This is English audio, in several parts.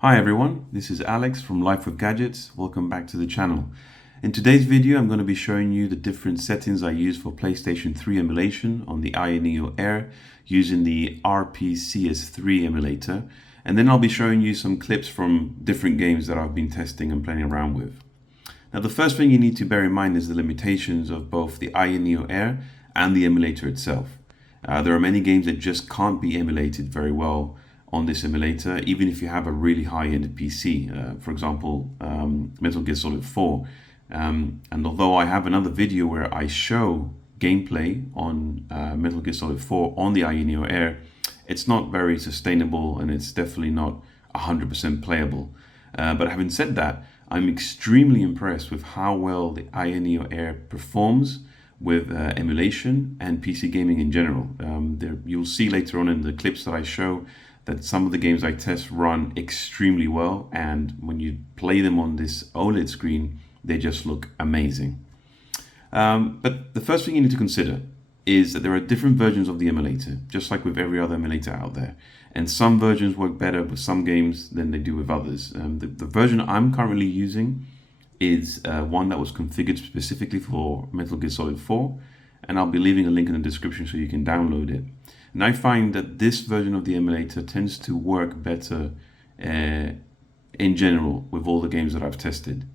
Hi everyone, this is Alex from Life with Gadgets. Welcome back to the channel. In today's video, I'm going to be showing you the different settings I use for PlayStation 3 emulation on the Ayaneo Air using the RPCS3 emulator. And then I'll be showing you some clips from different games that I've been testing and playing around with. Now, the first thing you need to bear in mind is the limitations of both the Ayaneo Air and the emulator itself. There are many games that just can't be emulated very well on this emulator, even if you have a really high-end PC. For example, Metal Gear Solid 4. And although I have another video where I show gameplay on Metal Gear Solid 4 on the Ayaneo Air, it's not very sustainable and it's definitely not 100% playable. But having said that, I'm extremely impressed with how well the Ayaneo Air performs with emulation and PC gaming in general. You'll see later on in the clips that I show that some of the games I test run extremely well, and when you play them on this OLED screen, they just look amazing. But the first thing you need to consider is that there are different versions of the emulator, just like with every other emulator out there. And some versions work better with some games than they do with others. The version I'm currently using is one that was configured specifically for Metal Gear Solid 4, and I'll be leaving a link in the description so you can download it. And I find that this version of the emulator tends to work better in general with all the games that I've tested.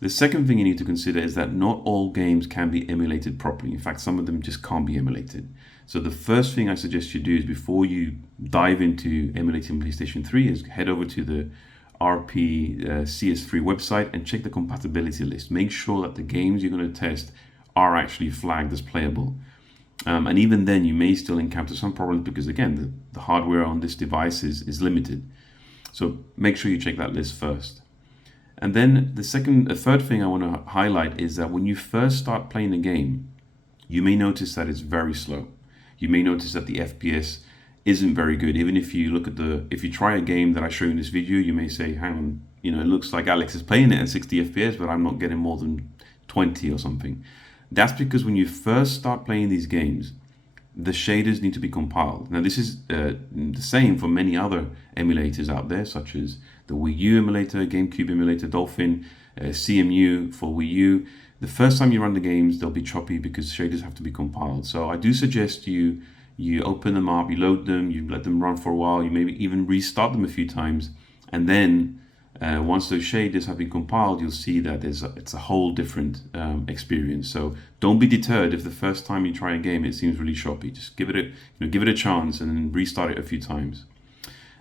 The second thing you need to consider is that not all games can be emulated properly. In fact, some of them just can't be emulated. So the first thing I suggest you do is, before you dive into emulating PlayStation 3, is head over to the RPCS3 website and check the compatibility list. Make sure that the games you're going to test are actually flagged as playable. And even then, you may still encounter some problems because, again, the hardware on this device is limited. So make sure you check that list first. And then the third thing I want to highlight is that when you first start playing the game, you may notice that it's very slow. You may notice that the FPS isn't very good. Even if you look at if you try a game that I show you in this video, you may say, hang on, it looks like Alex is playing it at 60 FPS, but I'm not getting more than 20 or something. That's because when you first start playing these games, the shaders need to be compiled. Now, this is the same for many other emulators out there, such as the Wii U emulator, GameCube emulator, Dolphin, CMU for Wii U. The first time you run the games, they'll be choppy because shaders have to be compiled. So I do suggest you open them up, you load them, you let them run for a while, you maybe even restart them a few times, and then once those shaders have been compiled, you'll see that it's a whole different experience. So don't be deterred if the first time you try a game it seems really choppy. Just give it a chance and then restart it a few times.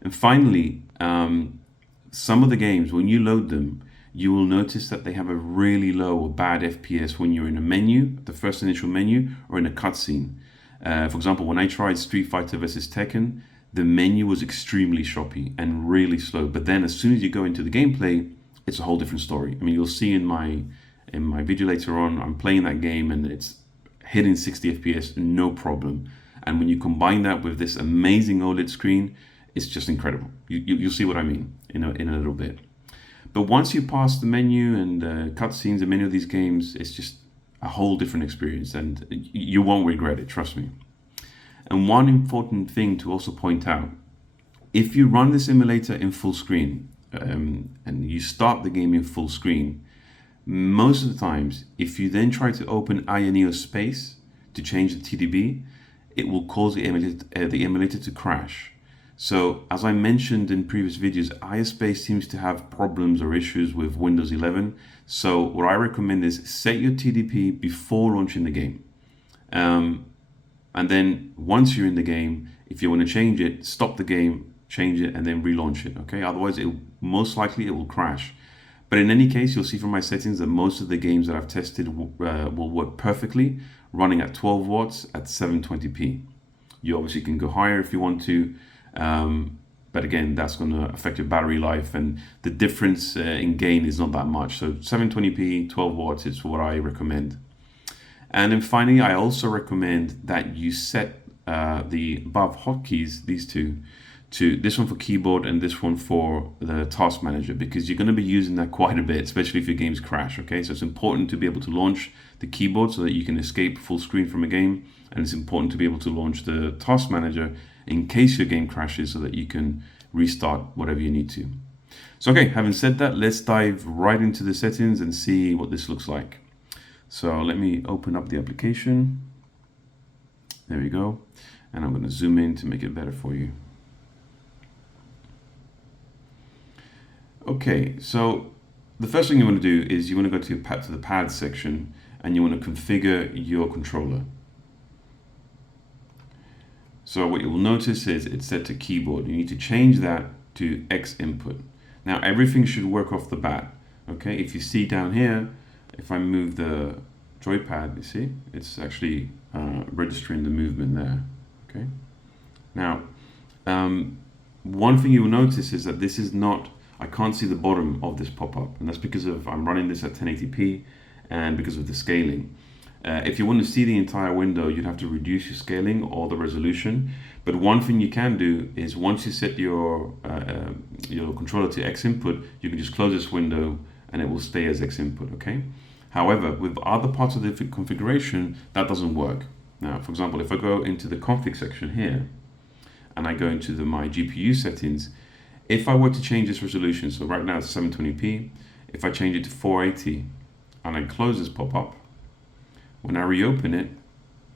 And finally, some of the games, when you load them, you will notice that they have a really low or bad FPS when you're in a menu, the first initial menu, or in a cutscene. For example, when I tried Streetfighter versus Tekken, the menu was extremely choppy and really slow. But then as soon as you go into the gameplay, it's a whole different story. I mean, you'll see in my video later on, I'm playing that game and it's hitting 60 FPS, no problem. And when you combine that with this amazing OLED screen, it's just incredible. You'll see what I mean in a little bit. But once you pass the menu and cutscenes in many of these games, it's just a whole different experience and you won't regret it, trust me. And one important thing to also point out, if you run this emulator in full screen and you start the game in full screen, most of the times, if you then try to open Ayaneo Space to change the TDB, it will cause the emulator to crash. So as I mentioned in previous videos, Ayaspace seems to have problems or issues with Windows 11. So what I recommend is set your TDP before launching the game. And then once you're in the game, if you want to change it, stop the game, change it, and then relaunch it, okay? Otherwise, most likely it will crash. But in any case, you'll see from my settings that most of the games that I've tested will work perfectly, running at 12 watts at 720p. You obviously can go higher if you want to, but again, that's going to affect your battery life, and the difference in gain is not that much. So 720p, 12 watts is what I recommend. And then finally, I also recommend that you set the above hotkeys, these two, to this one for keyboard and this one for the task manager, because you're going to be using that quite a bit, especially if your games crash, okay? So it's important to be able to launch the keyboard so that you can escape full screen from a game, and it's important to be able to launch the task manager in case your game crashes so that you can restart whatever you need to. So okay, having said that, let's dive right into the settings and see what this looks like. So let me open up the application. There we go. And I'm going to zoom in to make it better for you. Okay, so the first thing you want to do is you want to go to the pad section and you want to configure your controller. So what you will notice is it's set to keyboard. You need to change that to X input. Now everything should work off the bat. Okay, if you see down here, if I move the joypad, you see, it's actually registering the movement there. Okay. Now, one thing you will notice is that this is not, I can't see the bottom of this pop-up, and that's because of I'm running this at 1080p and because of the scaling. If you want to see the entire window, you'd have to reduce your scaling or the resolution. But one thing you can do is once you set your controller to X input, you can just close this window and it will stay as X input, okay? However, with other parts of the configuration, that doesn't work. Now, for example, if I go into the config section here and I go into my GPU settings, if I were to change this resolution, so right now it's 720p, if I change it to 480 and I close this pop-up, when I reopen it,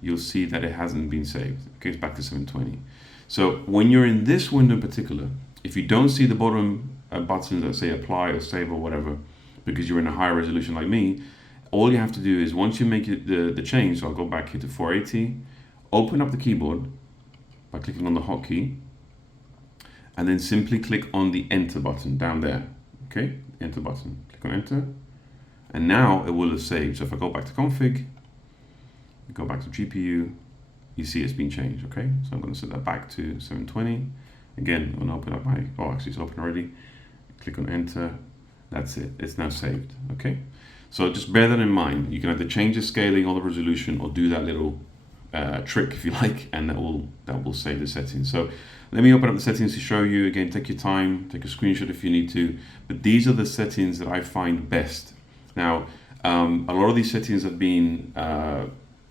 you'll see that it hasn't been saved. Okay, it's back to 720. So when you're in this window in particular, if you don't see the bottom buttons that say apply or save or whatever, because you're in a higher resolution like me, all you have to do is once you make it the change, so I'll go back here to 480, open up the keyboard by clicking on the hotkey, and then simply click on the enter button down there. Okay, enter button, click on enter, and now it will have saved. So if I go back to config, go back to GPU, you see it's been changed, okay? So I'm going to set that back to 720. Again, I'm going to open up actually it's open already. Click on enter, that's it, it's now saved, okay? So just bear that in mind. You can either change the scaling or the resolution or do that little trick if you like, and that will save the settings. So let me open up the settings to show you. Again, take your time, take a screenshot if you need to, but these are the settings that I find best. Now, a lot of these settings have been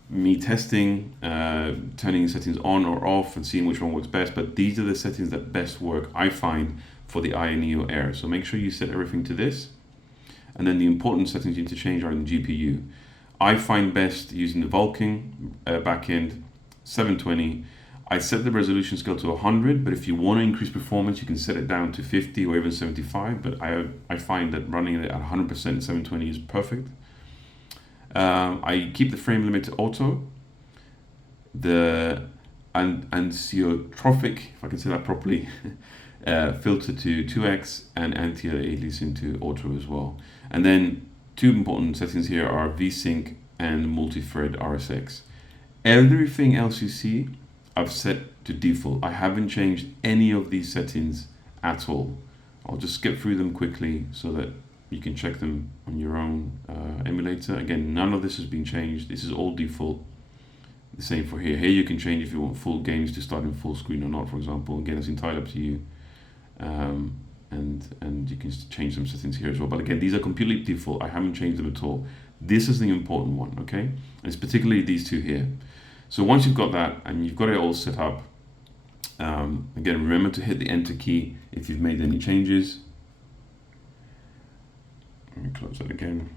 me testing, turning settings on or off and seeing which one works best, but these are the settings that best work, I find, for the Ayaneo Air. So make sure you set everything to this, and then the important settings you need to change are in the GPU. I find best using the Vulkan backend, 720. I set the resolution scale to 100, but if you want to increase performance, you can set it down to 50 or even 75, but I find that running it at 100% 720 is perfect. I keep the frame limit to auto, the anisotropic, if I can say that properly, filter to 2x, and anti-aliasing to auto as well. And then two important settings here are VSync and multi-thread RSX. Everything else you see, I've set to default. I haven't changed any of these settings at all. I'll just skip through them quickly so that you can check them on your own emulator. Again, none of this has been changed. This is all default. The same for here. Here you can change if you want full games to start in full screen or not, for example. Again, it's entirely up to you. And you can change some settings here as well. But again, these are completely default. I haven't changed them at all. This is the important one, okay? And it's particularly these two here. So once you've got that and you've got it all set up, again, remember to hit the enter key if you've made any changes. Let me close that again.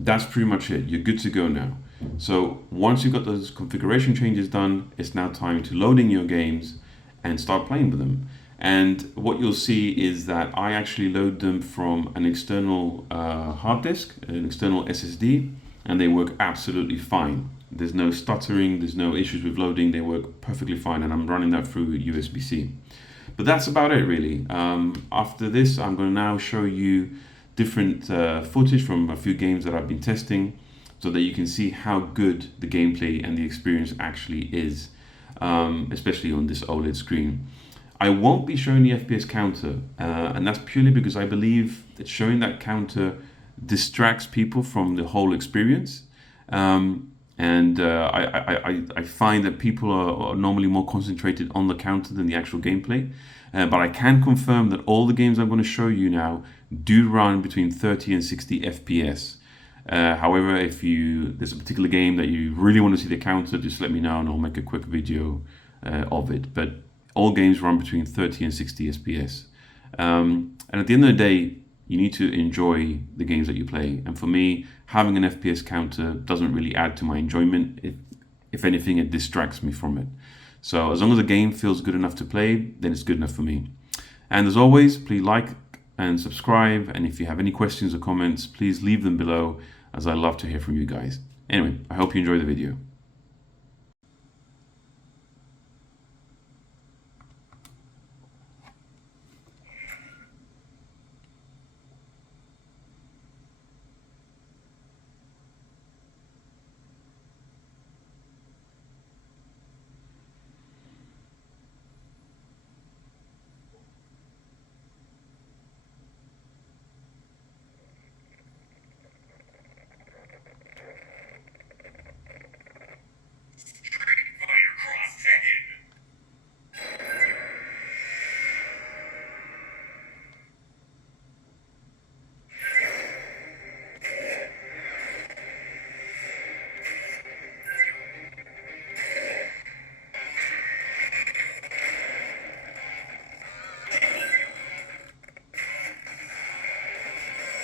That's pretty much it. You're good to go now. So once you've got those configuration changes done, it's now time to load in your games and start playing with them. And what you'll see is that I actually load them from an external hard disk, an external SSD, and they work absolutely fine. There's no stuttering, there's no issues with loading, they work perfectly fine, and I'm running that through USB-C. But that's about it really. After this, I'm going to now show you different footage from a few games that I've been testing so that you can see how good the gameplay and the experience actually is, especially on this OLED screen. I won't be showing the FPS counter, and that's purely because I believe that showing that counter distracts people from the whole experience. I find that people are normally more concentrated on the counter than the actual gameplay. But I can confirm that all the games I'm going to show you now do run between 30 and 60 FPS. However, if there's a particular game that you really want to see the counter, just let me know and I'll make a quick video of it. But all games run between 30 and 60 FPS. And at the end of the day, you need to enjoy the games that you play. And for me, having an FPS counter doesn't really add to my enjoyment. If anything, it distracts me from it. So as long as the game feels good enough to play, then it's good enough for me. And as always, please like and subscribe. And if you have any questions or comments, please leave them below, as I love to hear from you guys. Anyway, I hope you enjoy the video.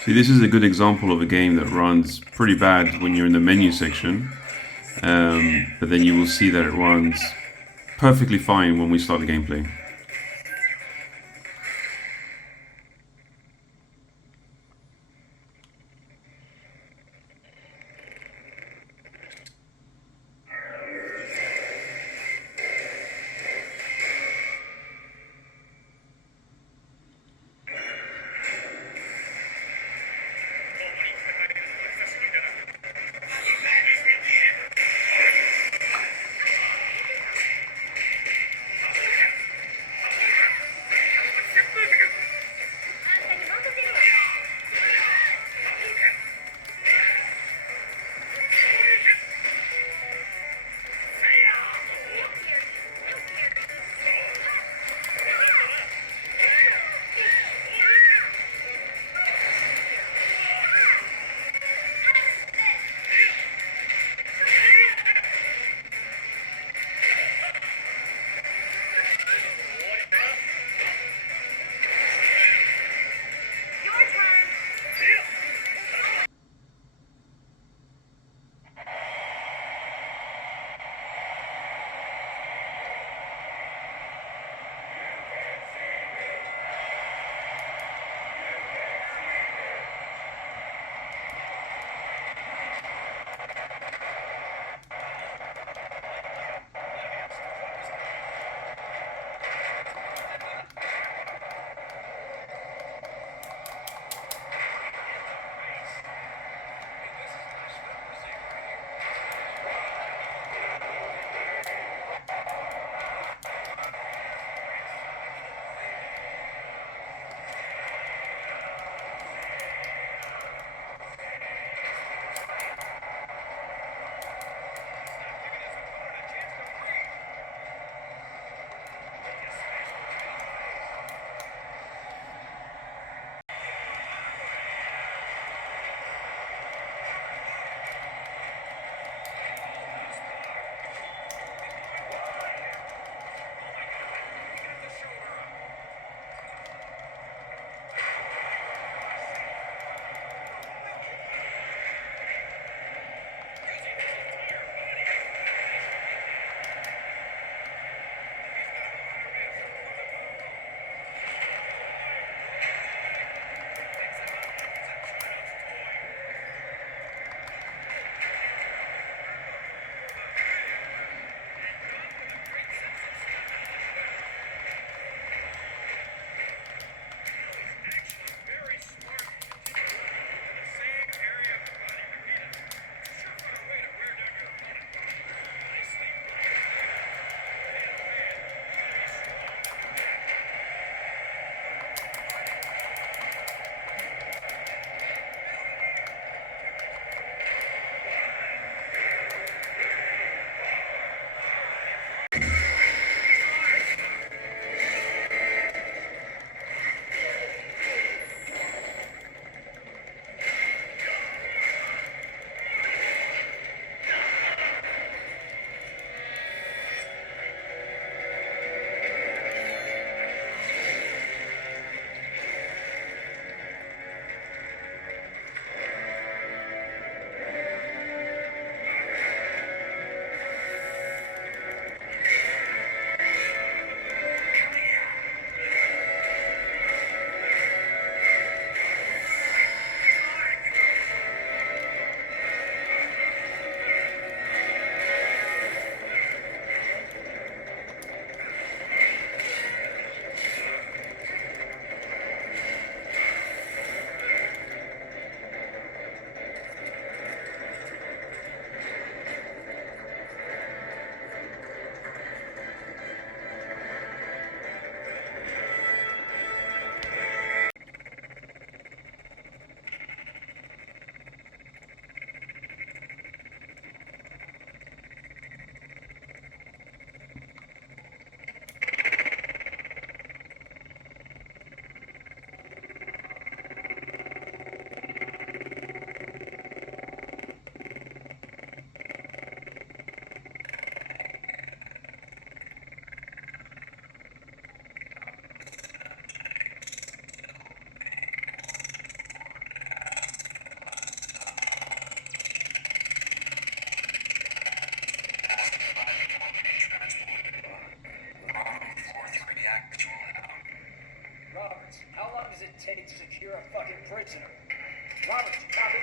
See, this is a good example of a game that runs pretty bad when you're in the menu section, but then you will see that it runs perfectly fine when we start the gameplay. take to secure a fucking prisoner. Roberts, copy.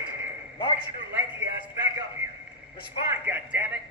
March your lanky ass back up here. Respond, goddammit.